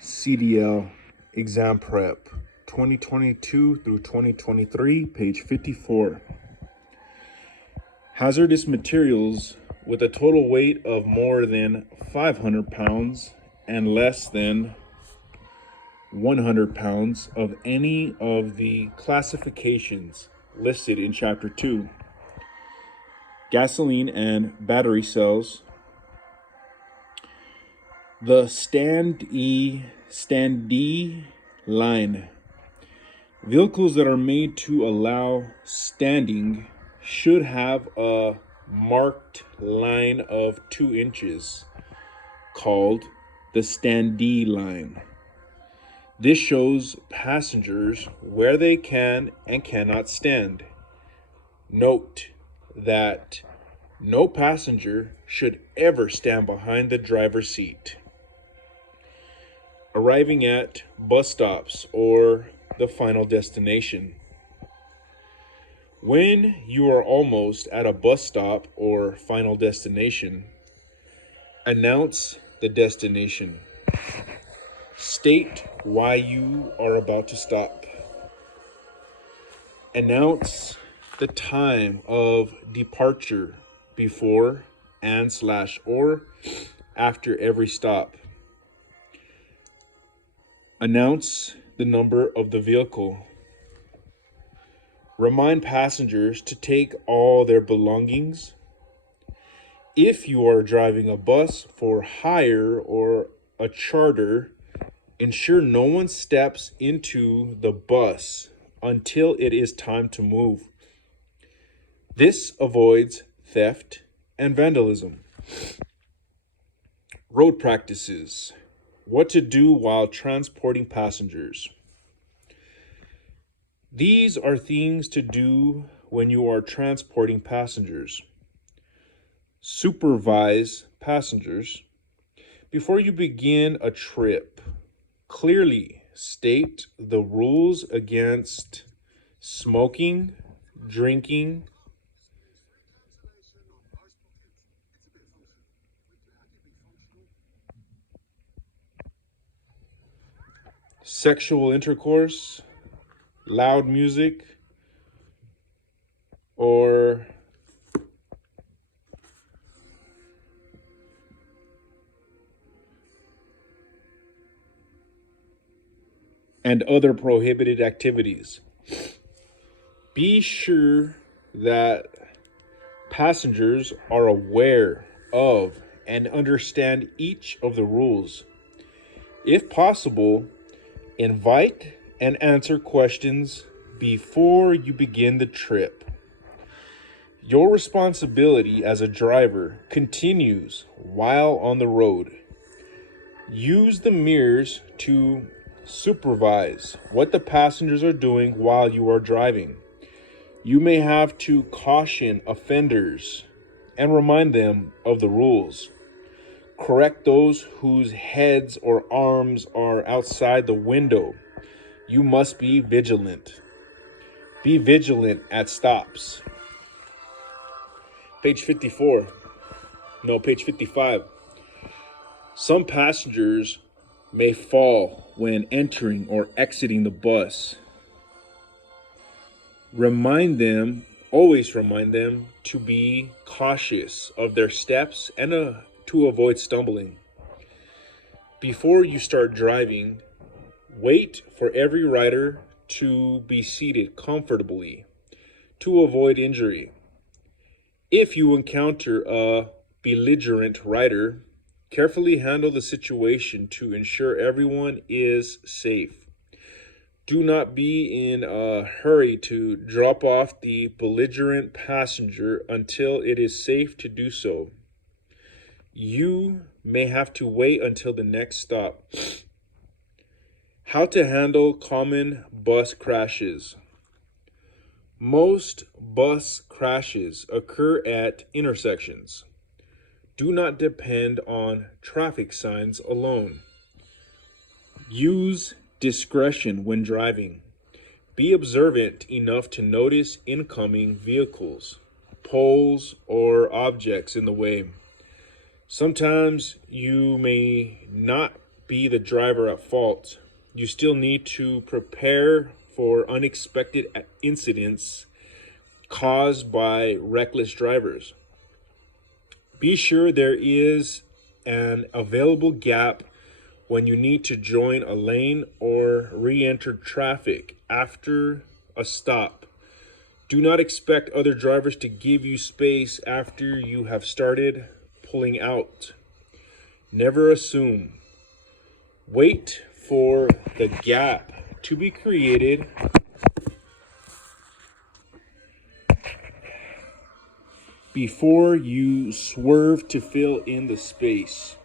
CDL exam prep 2022 through 2023, page 54. Hazardous materials with a total weight of more than 500 pounds and less than 100 pounds of any of the classifications listed in Chapter 2. Gasoline and battery cells. The standee line. Vehicles that are made to allow standing should have a marked line of 2 inches called the standee line. This shows passengers where they can and cannot stand. Note that no passenger should ever stand behind the driver's seat. Arriving at bus stops or the final destination. When you are almost at a bus stop or final destination, announce the destination. State why you are about to stop. Announce the time of departure before and/or after every stop. Announce the number of the vehicle. Remind passengers to take all their belongings. If you are driving a bus for hire or a charter, ensure no one steps into the bus until it is time to move. This avoids theft and vandalism. Road practices. What to do while transporting passengers. These are things to do when you are transporting passengers. Supervise passengers. Before you begin a trip, clearly state the rules against smoking, drinking, sexual intercourse, loud music, and other prohibited activities. Be sure that passengers are aware of and understand each of the rules. If possible, invite and answer questions before you begin the trip. Your responsibility as a driver continues while on the road. Use the mirrors to supervise what the passengers are doing while you are driving. You may have to caution offenders and remind them of the rules. Correct those whose heads or arms are outside the window. You must be vigilant. Be vigilant at stops. Page 55. Some passengers may fall when entering or exiting the bus. Always remind them to be cautious of their steps and to avoid stumbling. Before you start driving, wait for every rider to be seated comfortably to avoid injury. If you encounter a belligerent rider, carefully handle the situation to ensure everyone is safe. Do not be in a hurry to drop off the belligerent passenger until it is safe to do so. You may have to wait until the next stop. How to handle common bus crashes. Most bus crashes occur at intersections. Do not depend on traffic signs alone. Use discretion when driving. Be observant enough to notice incoming vehicles, poles, or objects in the way. Sometimes you may not be the driver at fault. You still need to prepare for unexpected incidents caused by reckless drivers. Be sure there is an available gap when you need to join a lane or re-enter traffic after a stop. Do not expect other drivers to give you space after you have started pulling out. Never assume. Wait for the gap to be created before you swerve to fill in the space.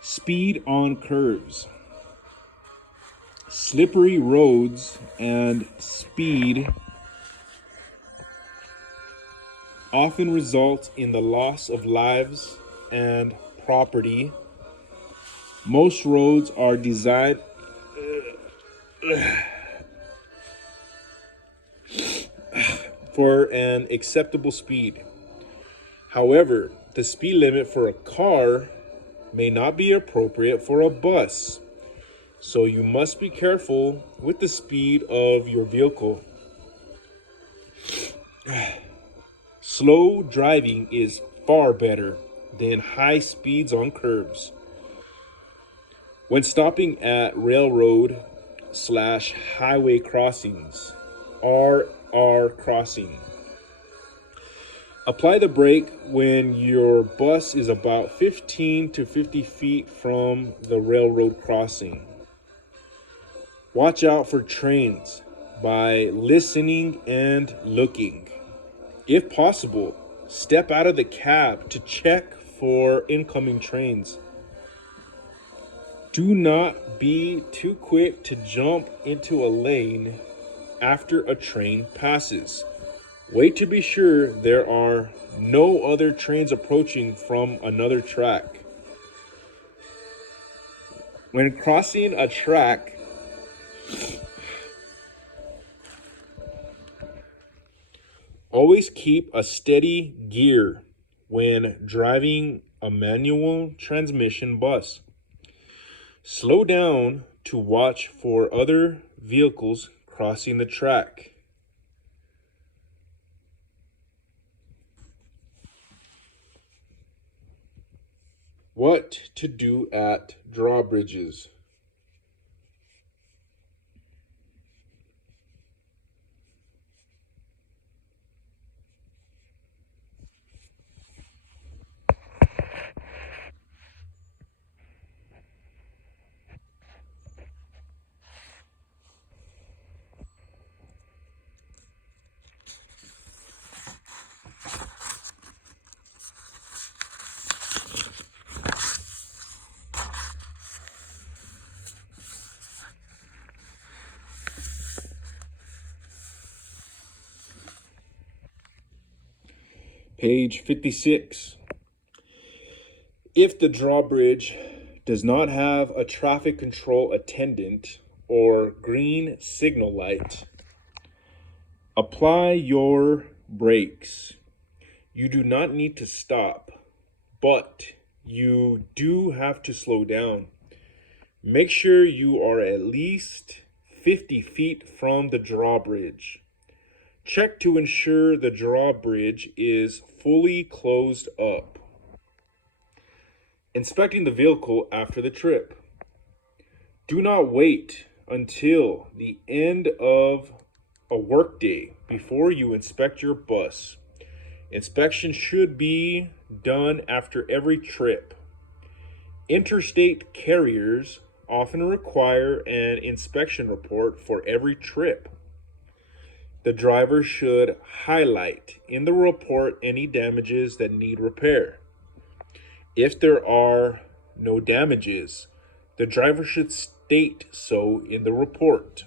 Speed on curves. Slippery roads and speed often result in the loss of lives and property. Most roads are designed for an acceptable speed. However, the speed limit for a car may not be appropriate for a bus, so you must be careful with the speed of your vehicle. Slow driving is far better than high speeds on curves. When stopping at railroad/highway crossings, RR crossing, apply the brake when your bus is about 15 to 50 feet from the railroad crossing. Watch out for trains by listening and looking. If possible, step out of the cab to check for incoming trains. Do not be too quick to jump into a lane after a train passes. Wait to be sure there are no other trains approaching from another track. When crossing a track, always keep a steady gear when driving a manual transmission bus. Slow down to watch for other vehicles crossing the track. What to do at drawbridges. Page 56. If the drawbridge does not have a traffic control attendant or green signal light, apply your brakes. You do not need to stop, but you do have to slow down. Make sure you are at least 50 feet from the drawbridge. Check to ensure the drawbridge is fully closed up. Inspecting the vehicle after the trip. Do not wait until the end of a workday before you inspect your bus. Inspection should be done after every trip. Interstate carriers often require an inspection report for every trip. The driver should highlight in the report any damages that need repair. If there are no damages, the driver should state so in the report.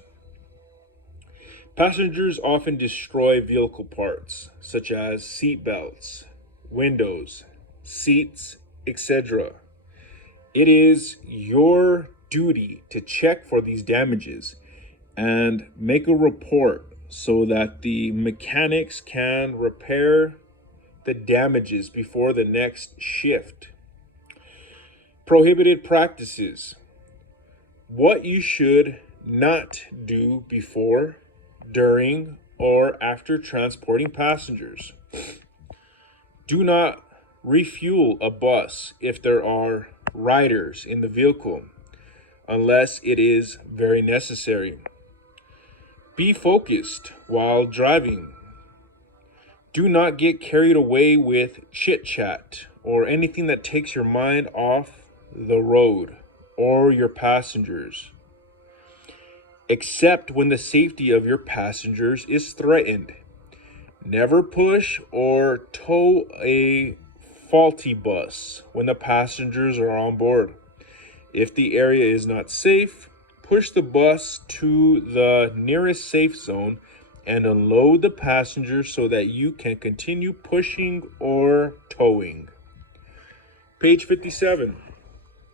Passengers often destroy vehicle parts, such as seat belts, windows, seats, etc. It is your duty to check for these damages and make a report so that the mechanics can repair the damages before the next shift. Prohibited practices. What you should not do before, during, or after transporting passengers. Do not refuel a bus if there are riders in the vehicle, unless it is very necessary. Be focused while driving. Do not get carried away with chit-chat or anything that takes your mind off the road or your passengers, except when the safety of your passengers is threatened. Never push or tow a faulty bus when the passengers are on board. If the area is not safe, push the bus to the nearest safe zone and unload the passengers so that you can continue pushing or towing. Page 57.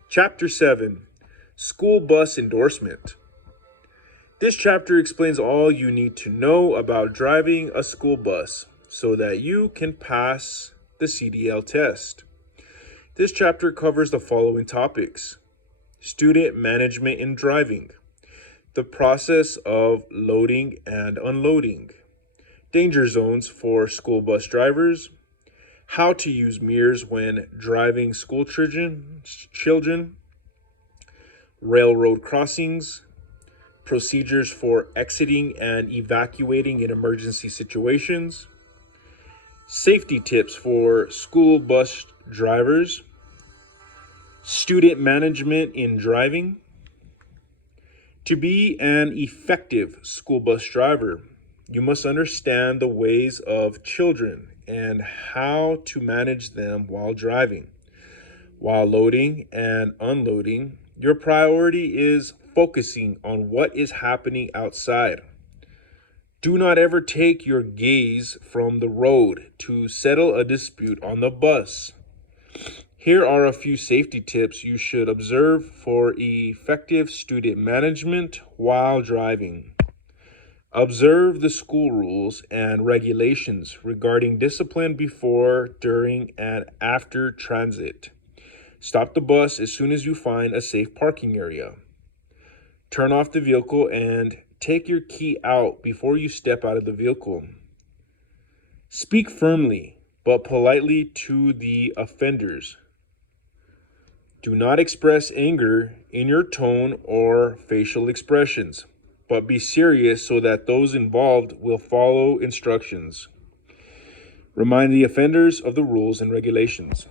Chapter 7. School Bus Endorsement. This chapter explains all you need to know about driving a school bus so that you can pass the CDL test. This chapter covers the following topics: student management in driving, the process of loading and unloading, danger zones for school bus drivers, how to use mirrors when driving school children, railroad crossings, procedures for exiting and evacuating in emergency situations, safety tips for school bus drivers, student management in driving. To be an effective school bus driver, you must understand the ways of children and how to manage them while driving. While loading and unloading, your priority is focusing on what is happening outside. Do not ever take your gaze from the road to settle a dispute on the bus. Here are a few safety tips you should observe for effective student management while driving. Observe the school rules and regulations regarding discipline before, during, and after transit. Stop the bus as soon as you find a safe parking area. Turn off the vehicle and take your key out before you step out of the vehicle. Speak firmly but politely to the offenders. Do not express anger in your tone or facial expressions, but be serious so that those involved will follow instructions. Remind the offenders of the rules and regulations.